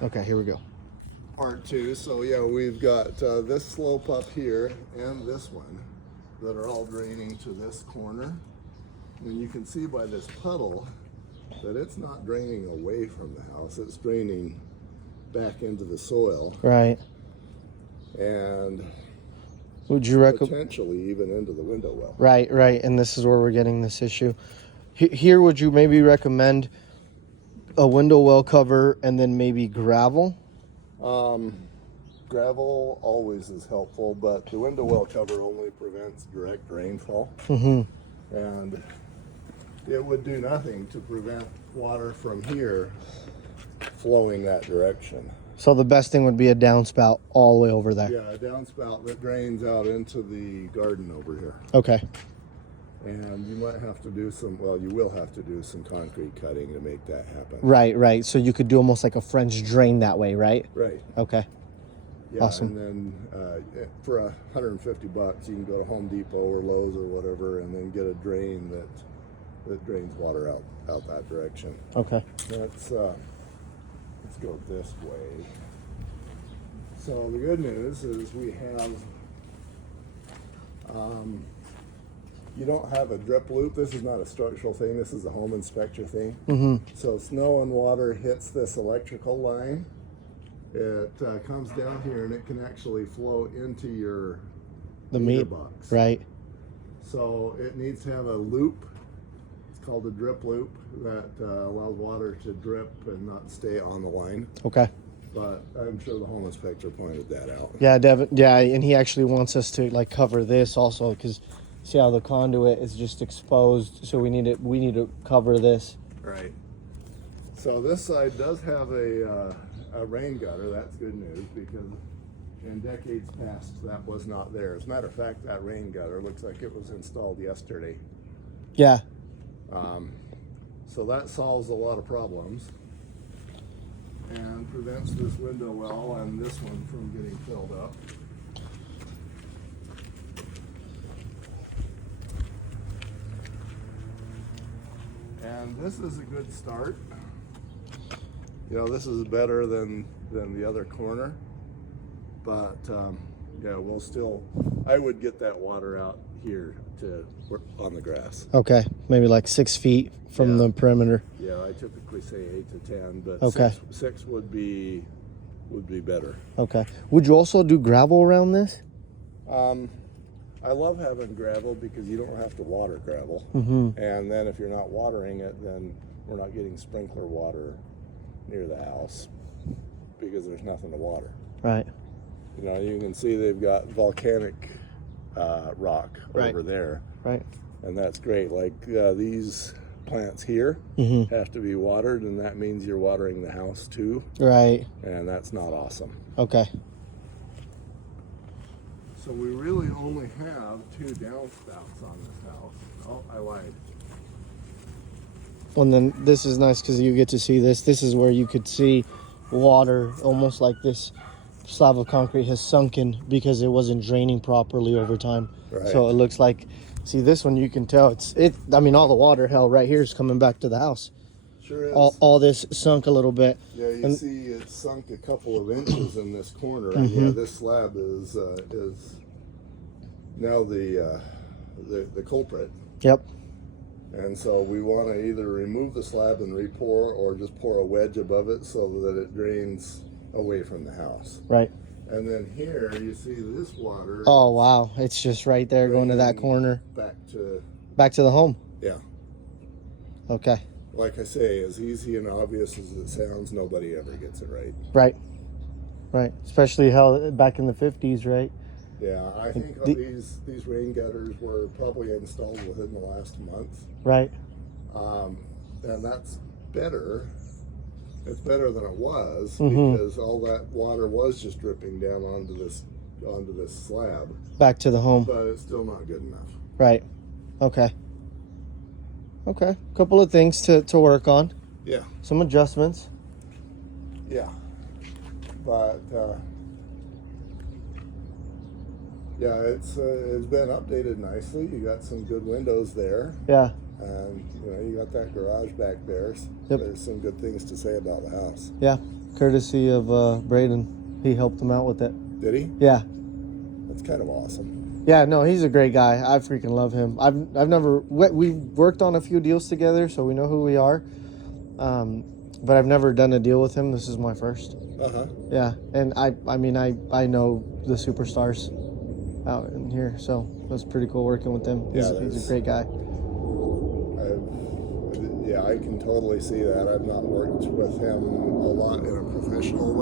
Okay, here we go. Part two. So yeah, we've got this slope up here and this one that are all draining to this corner. And you can see by this puddle that it's not draining away from the house, it's draining back into the soil. Right. And would you recommend potentially even into the window well? Right, right. And this is where we're getting this issue. Here, would you maybe recommend a window well cover and then maybe gravel? Gravel always is helpful, but the window well cover only prevents direct rainfall. And it would do nothing to prevent water from here flowing that direction. So the best thing would be a downspout all the way over there. Yeah, a downspout that drains out into the garden over here. Okay. And you might have to do some, well, you will have to do some concrete cutting to make that happen. Right, right. So you could do almost like a French drain that way, right? Right. Okay. Yeah, awesome. And then for $150, you can go to Home Depot or Lowe's or whatever, and then get a drain that drains water out that direction. Okay. Let's go this way. So the good news is we have, you don't have a drip loop. This is not a structural thing. This is a home inspector thing. So snow and water hits this electrical line. It comes down here and it can actually flow into your meter box. Right. So it needs to have a loop. It's called a drip loop that allows water to drip and not stay on the line. Okay. But I'm sure the home inspector pointed that out. Yeah, Devin. Yeah, and he actually wants us to like cover this also because see how the conduit is just exposed. So we need to cover this. Right. So this side does have a rain gutter. That's good news because in decades past that was not there. As a matter of fact, that rain gutter looks like it was installed yesterday. Yeah. So that solves a lot of problems and prevents this window well and this one from getting filled up. And this is a good start. You know, this is better than the other corner, but yeah, we'll still, I would get that water out here to work on the grass. Okay, maybe like 6 feet from the perimeter. Yeah, I typically say 8 to 10, but okay. six would be better. Okay. Would you also do gravel around this? I love having gravel because you don't have to water gravel. And then if you're not watering it, then we're not getting sprinkler water near the house because there's nothing to water. Right. You know, you can see they've got volcanic rock over there. Right. And that's great. Like these plants here have to be watered, and that means you're watering the house too. Right. And that's not awesome. Okay. So we really only have 2 downspouts on this house. Oh, I lied. And then this is nice because you get to see this. This is where you could see water, almost like this slab of concrete has sunken because it wasn't draining properly over time. Right. So it looks like, see this one, you can tell I mean, all the water hell right here is coming back to the house. Sure is. All this sunk a little bit. Yeah, you see it sunk a couple of inches in this corner. And yeah, this slab is now the culprit. Yep. And so we want to either remove the slab and re-pour or just pour a wedge above it so that it drains away from the house. Right. And then here you see this water. Oh wow, it's just right there going to that corner. Back to the home. Yeah. Okay. Like I say, as easy and obvious as it sounds, nobody ever gets it right. Right. Right. Especially how back in the 50s, right? Yeah, I think these rain gutters were probably installed within the last month. Right. And that's better. It's better than it was because all that water was just dripping down onto this slab. Back to the home. But it's still not good enough. Right. Okay. Okay. Couple of things to work on. Yeah. Some adjustments. Yeah. But yeah, it's been updated nicely. You got some good windows there. Yeah. And you know, you got that garage back there. So yep. There's some good things to say about the house. Yeah. courtesy of Braden. He helped him out with it. Did he? Yeah. That's kind of awesome. Yeah, no, he's a great guy. I freaking love him. I've never we've worked on a few deals together, so we know who we are. But I've never done a deal with him. This is my first. Yeah, and I mean I know the superstars out in here, so it was pretty cool working with him. He's a great guy. Yeah, I can totally see that. I've not worked with him a lot in a professional way.